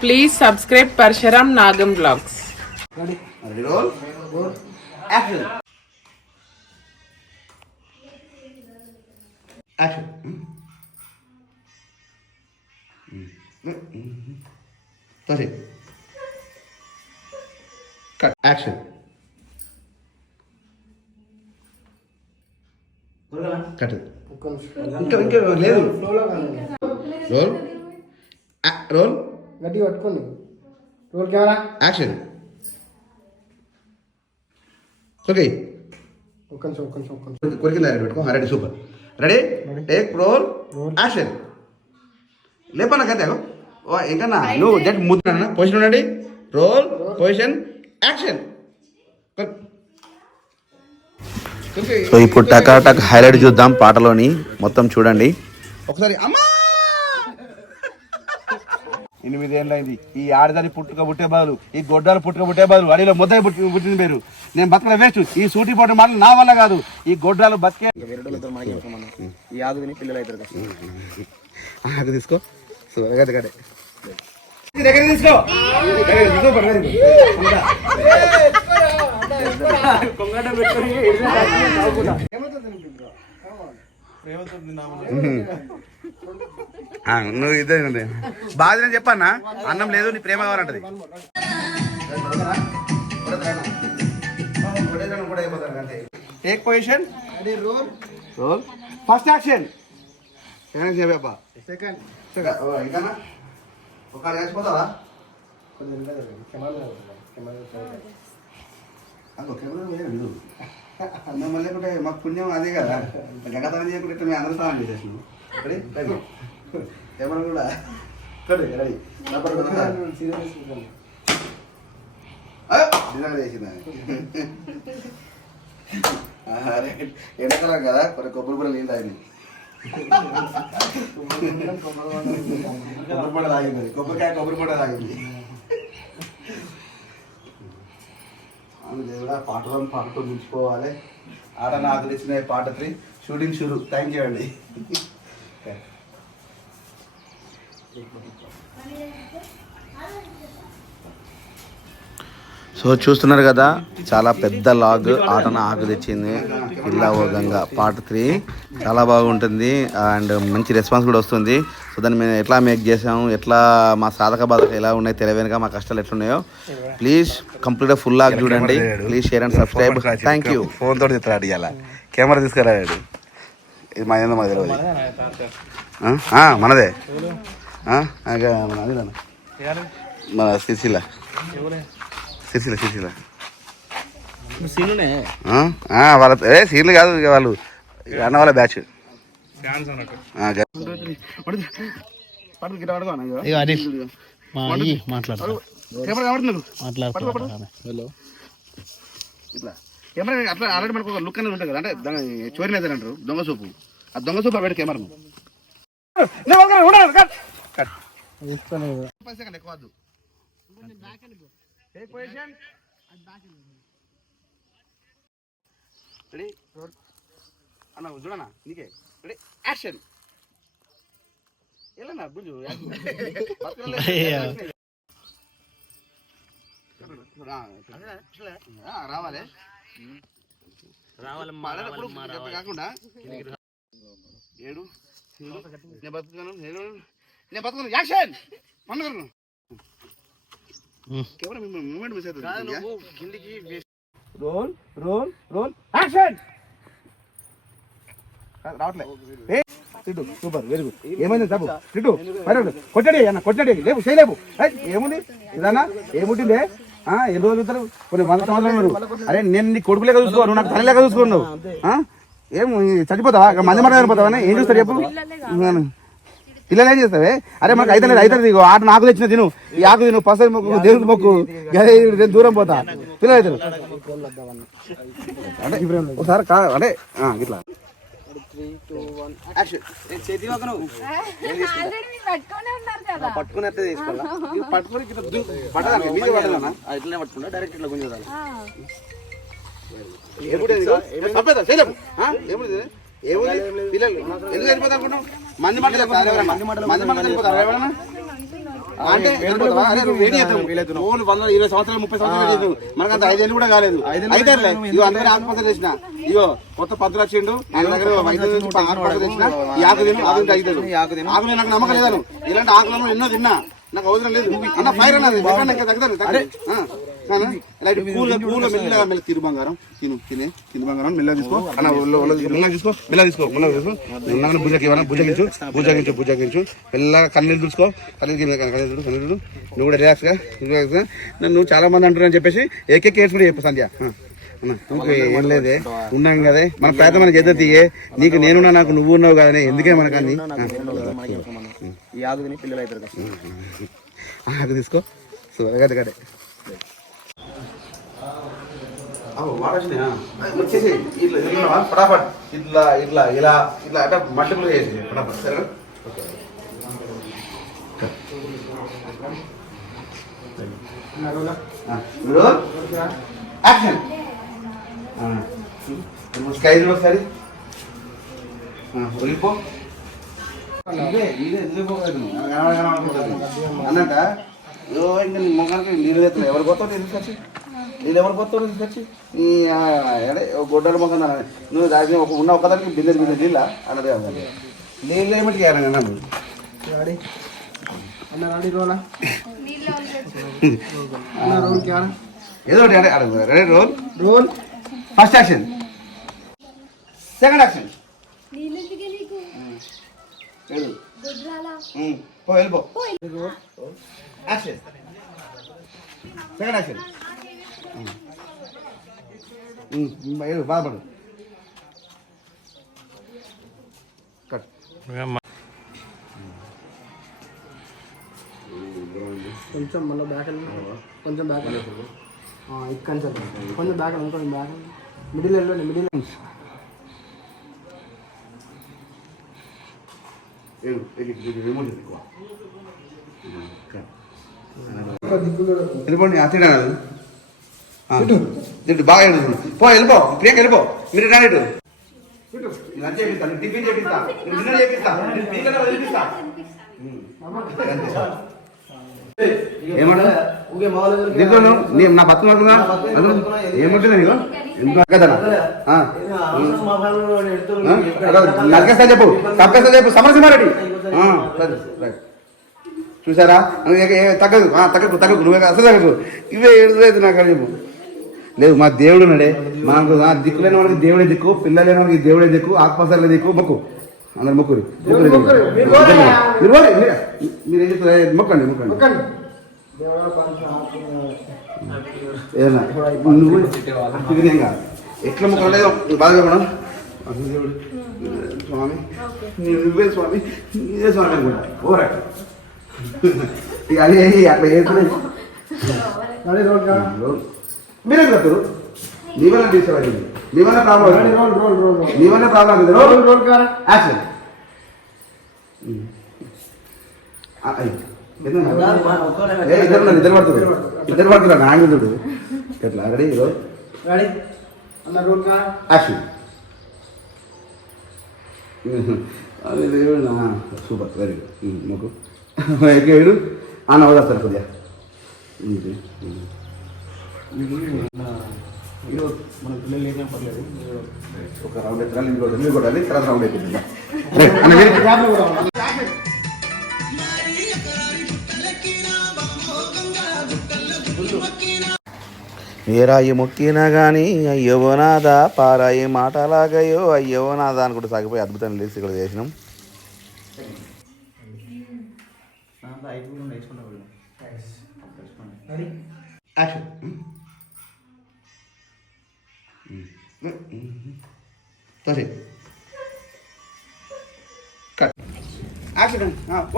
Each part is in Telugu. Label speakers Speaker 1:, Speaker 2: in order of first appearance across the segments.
Speaker 1: Please subscribe Parshuram Nagam Vlogs.
Speaker 2: Ready, roll. Action. Action. That's it. Cut. Action. Cut it. ఇంకా ఇంకా లేదు రోల్ రోల్
Speaker 3: గట్టిగా పట్టుకోండి. Roll camera.
Speaker 2: యాక్షన్. ఓకే.
Speaker 3: ఒక్క నిమిషం ఒక్క నిమిషం ఒక్క నిమిషం.
Speaker 2: కొరికిందా పెట్టుకో. Ready super. Ready? Take roll action. లేపన్నా కదా ఓ ఇంకన్నా నువ్వు జట్ ముద్ర పొజిషన్ ఉండండి. రోల్ పొజిషన్ యాక్షన్
Speaker 4: సో ఇప్పుడు టకాటక్ హైలైట్ చూద్దాం పాటలోని మొత్తం చూడండి.
Speaker 2: ఒకసారి అమ్మా! ఎనిమిది ఏళ్ళైంది ఈ ఆడదాని పుట్టుక పుట్టే బదులు ఈ గొడ్డాలు పుట్టుక పుట్టే బదులు అడిలో ముద్ద పుట్టి పుట్టిన పేరు. నేను బతకలే వేస్ట్. ఈ సూటి పోటీ మాటలు నా వల్ల కాదు. ఈ గొడ్డాలు బతికే
Speaker 3: ఈ ఆదుని పిల్లలు అవుతారు
Speaker 2: తీసుకో. దగ్గర. నువ్వు ఇదే ఉంది. బాధ నేను చెప్పన్నా? అన్నం లేదు నీ ప్రేమ కావాలంటది. Take position
Speaker 3: roll
Speaker 2: roll first action చెప్పా
Speaker 3: సెకండ్
Speaker 2: ఇంకా ఒక వేసిపోతావా? అన్నం మళ్ళీ మాకు పుణ్యం అదే కదా. గగతనం చేయకుండా మేము అందరూ స్నానం చేసేసినాం ఏమన్నా కూడా? రెడీ రెడీ చేసిందా ఎండాకాలం కదా కొన్ని కొబ్బరి కూడా నీళ్ళు తాగింది? కొబ్బరి పొడ తాగింది కొబ్బరికాయ కొబ్బరి పొడ తాగింది. అవును దేవుడా పాట వన్ పాటతో నిలిచిపోవాలి ఆట నాకు తెచ్చిన పాట త్రీ. షూటింగ్ షూరు. థ్యాంక్ యూ అండి.
Speaker 4: సో చూస్తున్నారు కదా చాలా పెద్ద లాగ్ ఆటన ఆకు తెచ్చింది ఇలా గంగా పార్ట్ త్రీ. చాలా బాగుంటుంది అండ్ మంచి రెస్పాన్స్ కూడా వస్తుంది. సో దాన్ని మేము ఎట్లా మేక్ చేసాము ఎట్లా మా సాధక బాధక ఎలా ఉన్నాయి తెలియక మా కష్టాలు ఎట్లున్నాయో ప్లీజ్ కంప్లీట్గా ఫుల్ లాగ్ చూడండి. Please share and subscribe thank you
Speaker 2: phone తోటి తిస్తాడు ఇవాళ కెమెరా తీసుకురాడు ఇది మా ఏందో మాకు తెలియదు ఆ? ఆ, మనదే. ఆ? అగా మన అది ఆ? ఆ, వాళ్ళ ఏ సీన్లు కాదు ఇక వాళ్ళు ఇక అన్న వాళ్ళ బ్యాచ్. Camera hello. అట్లా ఆల్రెడీ మనకు ఒక లుక్ అనేది ఉంటుంది కదా అంటే దాని చోరినేది అంటారు దొంగ సూపు. ఆ దొంగ సూపు పెట్టి కెమెరా సెకండ్ ఎక్కువ Take position. Ready? అన్న చూడనా? నీకే. రెడీ యాక్షన్ వెళ్ళనా గుంజు రావాలి. రావాలి రావాలి. కాకుండా ఏడు. నేను బతుకుతాను ఏడు. నేను బతుకుతాను. యాక్షన్ పండుగను కెమెరా మూమెంట్ మిస్ అవుతుంది రోల్ రోల్ రోల్. యాక్షన్! రావట్లే. Super very good. ఏమైంది తప్పు తిట్టు మరి కొట్టడి అన్న కొట్టడి. లేవు చేయలేవు ఏముంది? ఇదన్నా? ఏముంటుంది? ఆ, ఎన్ని రోజులు చూస్తారు కొన్ని వంద సంవత్సరాలు. అరే నేను నీ కొడుకు లెక్క చూసుకో నువ్వు నాకు తల్లి లెక్క చూసుకున్నావు ఆ? ఏం ఈ చచ్చిపోతావా? ఇక మంది మాట చనిపోతావా ఏం చూస్తారు చెప్పు? పిల్లలు ఏం చేస్తావే? అరే మనకు అయితే లేదు అయితే ఇగో ఆట నాకు తెచ్చిన తిను. ఈ ఆకు తిను పసరి మొక్కు దేవుడి మొక్కు నేను దూరం పోతా. పిల్లలు అవుతారు. అంటే ఒకసారి కా అంటే ఇట్లా.
Speaker 3: చేతి ఒక నువ్వు
Speaker 5: ఆల్రెడీ మీరు పట్టుకొని ఉన్నారు కదా.
Speaker 2: పట్టుకుని అట్లా తీసుకోవాలా ఇది పట్టుకుని ఇట్లా దు- పట్టదానికి మీద పట్టదానా
Speaker 3: ఇట్లనే పట్టుకుంటా డైరెక్ట్ ఇట్లా గుంజుదాలి
Speaker 5: ఆ.
Speaker 2: ఏముంది? పిల్లలు. ఎందుకు చనిపోతారు అనుకుంటాం మంది మంటలు మంది మంటలు చనిపోతారు ఎవరైనా అంటే వెళ్ళిపోతావా? అరే నువ్వు ఏం చేస్తావు? ఓన్లీ వంద ఇరవై సంవత్సరాలు ముప్పై సంవత్సరాలు మనకు అంత ఐదేళ్ళు కూడా కాలేదు. అయితే ఇగో అందుకని ఆకుపత్రి తెచ్చిన ఇగో కొత్త పత్రులు వచ్చిండు ఆయన దగ్గర ఆకుపత్రి తెచ్చిన ఈ ఆకు తిను ఆకు తింటే అవుతుంది ఆకు నాకు నమ్మకం లేదను ఇలాంటి ఆకులను ఎన్నో తిన్నా. నాకు అవసరం లేదు. అన్న ఫైర్ అన్నది. ఇలాంటి పూల పూల మెల్లగా మెల్ల తిరు బంగారం తిను తినే బంగారం మెల్లగా తీసుకో అన్న తీసుకో, మెల్లగా తీసుకో మెల్లగా తీసుకో మెల్లగా తీసుకో మెల్లగా భుజకి ఇవ్వనా భుజగించు భుజగించు భుజగించు మెల్లగా కన్నీళ్ళు చూసుకో కన్నీళ్ళు కింద కన్నీళ్ళు చూడు కన్నీళ్ళు చూడు నువ్వు కూడా రిలాక్స్గా రిలాక్స్గా నన్ను చాలా మంది అంటున్నారని చెప్పేసి ఏకే కేసు కూడా చెప్పు సంధ్య ఏం లేదే ఉన్నాం కదే మన ప్రయత్నం మన చేద్దాం తీయే నీకు నేనున్నా నాకు నువ్వు ఉన్నావు కదా ఎందుకే మనకు అన్ని
Speaker 3: తిని పిల్లలు అవుతారు కదా.
Speaker 2: ఆకు వచ్చేసి ఇట్లా ఇట్లా ఫటాఫట్ ఇట్లా ఇట్లా ఇలా ఇట్లా అంటే మట్టుకులు చేసి ఫటాఫట్ సరేనా? యాక్షన్. స్కై ఒకసారి. వెళ్ళిపో ఇదే ఇదే వెళ్ళిపోలేదు అన్నట ఇంకా నీ ముఖానికి నీళ్ళు తెత్తలేదు ఎవరు పోతావు నీళ్ళు తీసుకొచ్చి నీళ్ళు ఎవరు పోతావు నీళ్ళు తీసుకొచ్చి నీ ఓ గొడ్డల ముఖం నువ్వు దాని ఒక ఉన్న ఒక్కదానికి బిందె బిందె నీళ్ళ? అన్నది కాదు నీళ్ళు ఏమిటి అన్నాను ఏదో ఒకటి అంటే అడుగు ready
Speaker 5: roll. Roll.
Speaker 2: First
Speaker 5: action
Speaker 2: second action వెళ్ళిపో. యాక్షన్ సెకండ్ యాక్షన్ ఏడు బాధపడు కట్
Speaker 6: కొంచెం మళ్ళీ బ్యాక్ వెళ్ళి కొంచెం బ్యాక్ వెళ్ళి ఇక్కడ నుంచి కొంచెం బ్యాక్ వెళ్ళి కొంచెం బ్యాక్ మిడిల్ వెళ్ళండి మిడిల్
Speaker 2: ఏడు రిమోట్ ఎక్కువ వెళ్ళిపోండి తిట్టు బాగా ఎడుతుంది పో వెళ్ళిపో. ప్రియాంక వెళ్ళిపో. మీరు ఇటు. టిఫిన్ చేపిస్తా నీకు డిన్నర్ చేపిస్తా ఏమంటా? నీ- మాత్రం ఏమంటున్నా నీకు? నరికేస్తా చెప్పు. తప్పేస్తా చెప్పు. సమరసింహారెడ్డి సరే. చూసారా? తగ్గదు. తగ్గదు తగ్గదు నువ్వే కాదు, అసలు తగ్గదు ఇవే ఏడు లేదు నాకు చెప్పు. లేదు మా దేవుడు ఉన్నాడే. మనకు ఆ దిక్కు లేని వాడికి దేవుడే దిక్కు పిల్లలు లేని వాడికి దేవుడే దిక్కు ఆకుపసర్ల దిక్కు మొక్కు. అందరు మొక్కురు. మీరు ఏం చెప్తారు? మొక్కండి మొక్కండి. ఏదన్నా నువ్వు ఎట్లా మొక్కలేదు బాగా కూడా స్వామి నువ్వే స్వామి స్వామి అనుకుంటా. ఓరా ఇక అదే అట్లా చేస్తున్నాయి మీరే చెప్తారు? నీ వల్ల తీసుకోవాలి. నీ వల్ల ప్రాబ్లం నీ వల్ల ప్రాబ్లం ఉంది రోల్ రోల్ యాక్షన్. ఇద్దరు ఇద్దరు పడుతున్నారు. ఇద్దరు పడుతున్నారు. నాంగి చూడు. ఎట్లా? రెడీ? Roll
Speaker 6: ready? అన్న రోడ్ కా?
Speaker 2: యాక్షన్. అది దేవుడు. సూపర్. Very good. మాకు
Speaker 3: మన పిల్లలు ఏం పర్లేదు.
Speaker 2: ఒక రౌండ్ ఎత్తాలి ఇంకో రెండు కొట్టాలి తర్వాత రౌండ్ అయిపోతుంది అన్న వీరికి-
Speaker 4: ఏరాయి మొక్కినా కానీ అయ్యవో నాదా పారాయి మాటలాగయో అయ్యవో నాదా అనుకుంటూ సాగిపోయి అద్భుతం లేసి ఇక్కడ చేసినాం.
Speaker 2: యాక్షన్ సరే కట్ యాక్షన్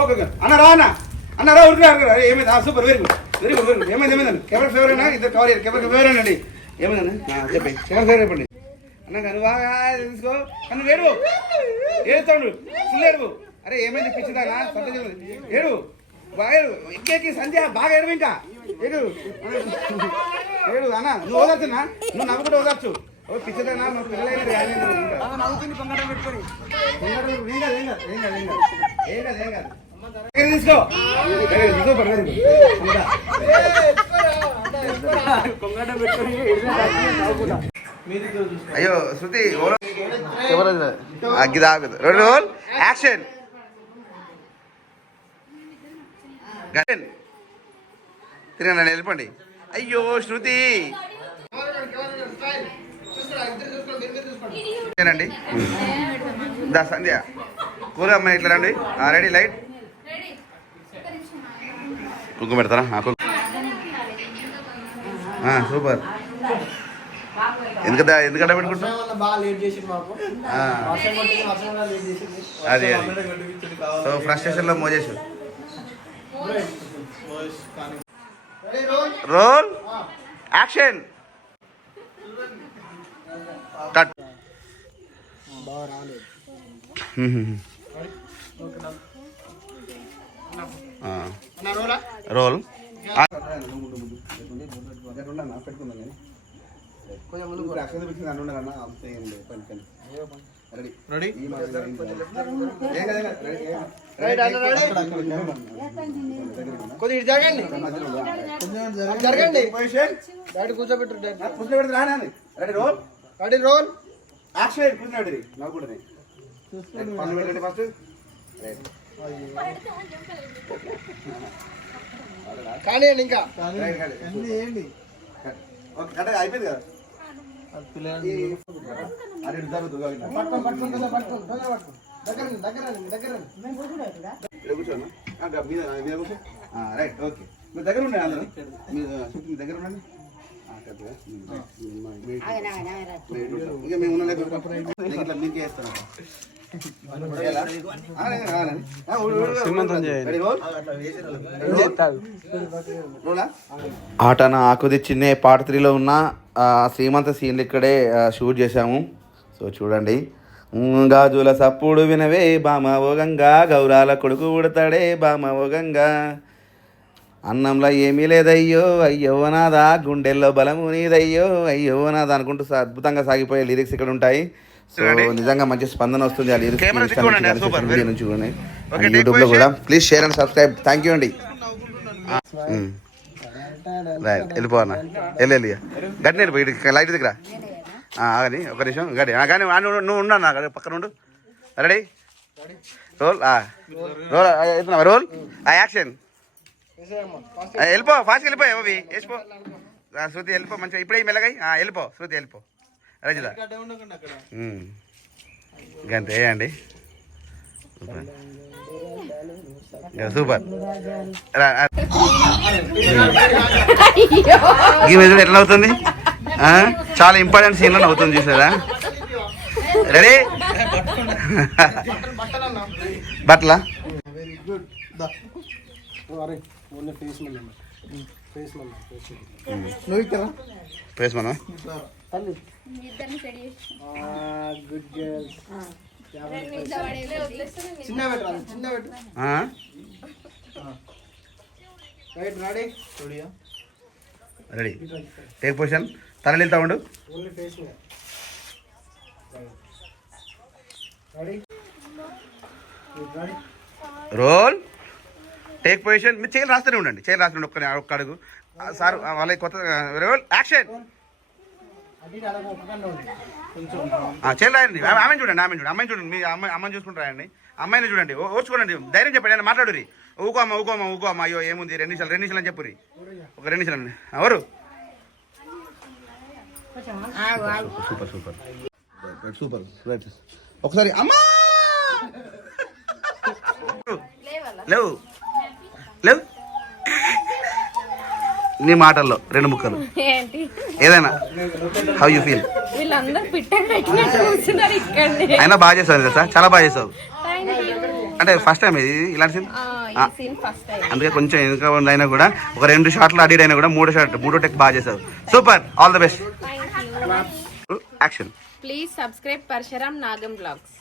Speaker 2: ఓకే అన్న రా అన్న అన్న రా ఉరికి రా ఏమైంది? Super very good very good very good ఏమైంది ఏమైంది కెమెరా ఫేవర్ అయినా ఇద్దరు కవర్ అయ్యారు కెమెరా ఫేవర్ అండి ఏమైందండి చెప్పి కెమెరా ఫేవర్ చెప్పండి. అన్న కానీ బాగా తీసుకో. అన్న వేడు ఏడుతాడు ఫుల్ ఏడు అరే ఏమైంది? పిచ్చిదానా సంతోషం ఏడు బాగా ఇంకేకి సంధ్య బాగా ఏడు ఇంకా ఏడు. ఏడు అన్న నువ్వు ఓదార్చున్నా నువ్వు నవ్వుకుంటూ ఓదార్చు ఓ పిచ్చిదానా నువ్వు పిల్లలైన కానీ
Speaker 3: నవ్వుతుంది పొంగడం పెట్టుకొని.
Speaker 2: ఏం కాదు ఏం కాదు ఏం కాదు ఏం కాదు. ఏం కాదు ఏం కాదు.
Speaker 3: దగ్గర తీసుకో. దగ్గర తీసుకో, పర్లేదు.
Speaker 2: అయ్యో శృతి ఎవరో ఎవరో అగ్గిదా రెండు రోల్ యాక్షన్. తిరగండి వెళ్ళిపోండి అయ్యో శృతి. రండి దా సంధ్య. కూర అమ్మాయి ఇట్లా రండి. Ready light. కుంకుమ పెడతారా? సూపర్. ఎందుకంటే ఎందుకంటే పెట్టుకుంటాం అది అది. సో ఫ్రస్ట్రేషన్లో మోజేసు రోల్ యాక్షన్ కట్ రోల్.
Speaker 4: కొంచెం
Speaker 3: అక్షంత పెట్టింది అన్న అంత పని, పని. రెడీ.
Speaker 4: రైట్ అన్న. కొద్దిగా ఇటు జరగండి జరగండి
Speaker 3: పొజిషన్.
Speaker 4: బయట కూర్చోబెట్టు డైరెక్ట్.
Speaker 3: నా కూర్చో పెడితే రానే అని. Ready
Speaker 4: roll. Ready
Speaker 3: roll. Action నాకు కూడా పనులు పెట్టండి ఫస్ట్
Speaker 4: కానీ ఇంకా.
Speaker 3: అయిపోయింది కదా. రైట్ ఓకే మీరు దగ్గర ఉండండి అందరూ మీరు మీ దగ్గర ఉండండి ఇక మేము ఇట్లా మీకే వేస్తాను చేయాలా?
Speaker 2: ఆటన ఆకు తెచ్చిందే పార్ట్ త్రీలో ఉన్న శ్రీమంత సీన్లు ఇక్కడే షూట్ చేశాము. సో చూడండి. గాజుల సప్పుడు వినవే బామ ఓగంగా గౌరాల కొడుకు ఉడతాడే బామ ఓగంగా అన్నంలో ఏమీ లేదయ్యో అయ్యో నాదా గుండెల్లో బలము నీదయ్యో అయ్యో నాదా అనుకుంటూ అద్భుతంగా సాగిపోయే లిరిక్స్ ఇక్కడ ఉంటాయి. సో నిజంగా మంచి స్పందన వస్తుంది. ఆ లిరిక్స్ నుంచి కూడా యూట్యూబ్లో కూడా please share and subscribe thank you అండి. రైట్ వెళ్ళిపో అన్న. వెళ్ళి వెళ్ళి. గట్టి వెళ్ళిపో లైట్ దగ్గర. కానీ ఒక నిమిషం. గడి కానీ నువ్వు ఉన్నా అక్కడ పక్కన ఉండు. Ready roll. రోల్ ఆ, వెళ్తున్నావా రోల్ ఆ యాక్షన్
Speaker 4: వేసేయమ్మా. ఫాస్ట్
Speaker 2: వెళ్ళిపో ఫాస్ట్గా వెళ్ళిపో అవి. వేసిపో. శృతి వెళ్ళిపో మంచిగా. ఇప్పుడే మెల్లగై ఆ, వెళ్ళిపో శృతి వెళ్ళిపో. రజిత. గంతే అండి. సూపర్. ఈ మీద ఎట్లా అవుతుంది? ఆ? చాలా ఇంపార్టెంట్ సీన్లో నవ్వుతుంది చూసారా? రెడీ బట్లా
Speaker 4: వెరీ గుడ్ దా. అరే ఓన్లీ ఫేస్
Speaker 2: మనం
Speaker 4: తల్లి.
Speaker 7: Good girls.
Speaker 4: చిన్న పెట్టు చిన్న పెట్టు. Right ready studio.
Speaker 2: Ready take position తల వెళ్తా ఉండు.
Speaker 4: ఓన్లీ ఫేస్ మీద. Ready ready
Speaker 2: roll take position మీరు చేయలు రాస్తూనే ఉండండి. చేయలు రాస్తూనే ఒక్క ఒక్క అడుగు. సార్ ఆ, వాళ్ళ కొత్త రోల్ యాక్షన్ రాయండి ఆమె- ఆమెను చూడండి ఆమెను చూడండి. అమ్మాయిని చూడండి మీ అమ్మాయి అమ్మాయిని చూసుకుంటూ రాయండి అమ్మాయిని చూడండి. ఓ- ఓర్చుకోండి ధైర్యం చెప్పండి ఆయన మాట్లాడురి ఊకో అమ్మ ఊకో అమ్మ ఊకో అమ్మ అయ్యో ఏముంది? రెండు నిమిషాలు రెండు నిమిషాలు అని చెప్పురి ఒక రెండు నిమిషాలు అండి ఎవరు? Super super super. రైట్ ఒకసారి అమ్మా! లేవు. లేవు. నీ మాటల్లో రెండు ముక్కలు. ఏదైనా? హౌ యూ ఫీల్ అయినా బాగా చేసావు కదా చాలా బాగా చేసావు. అంటే ఫస్ట్ టైం ఇది ఇలాంటి సీన్ అందుకే కొంచెం ఇంకా ఉంది అయినా కూడా ఒక రెండు షాట్లు అడిట్ అయినా కూడా మూడో షాట్ మూడో టెక్ బాగా చేసావు. Super all
Speaker 5: the best
Speaker 2: action
Speaker 5: please subscribe Parashuram Nagam blogs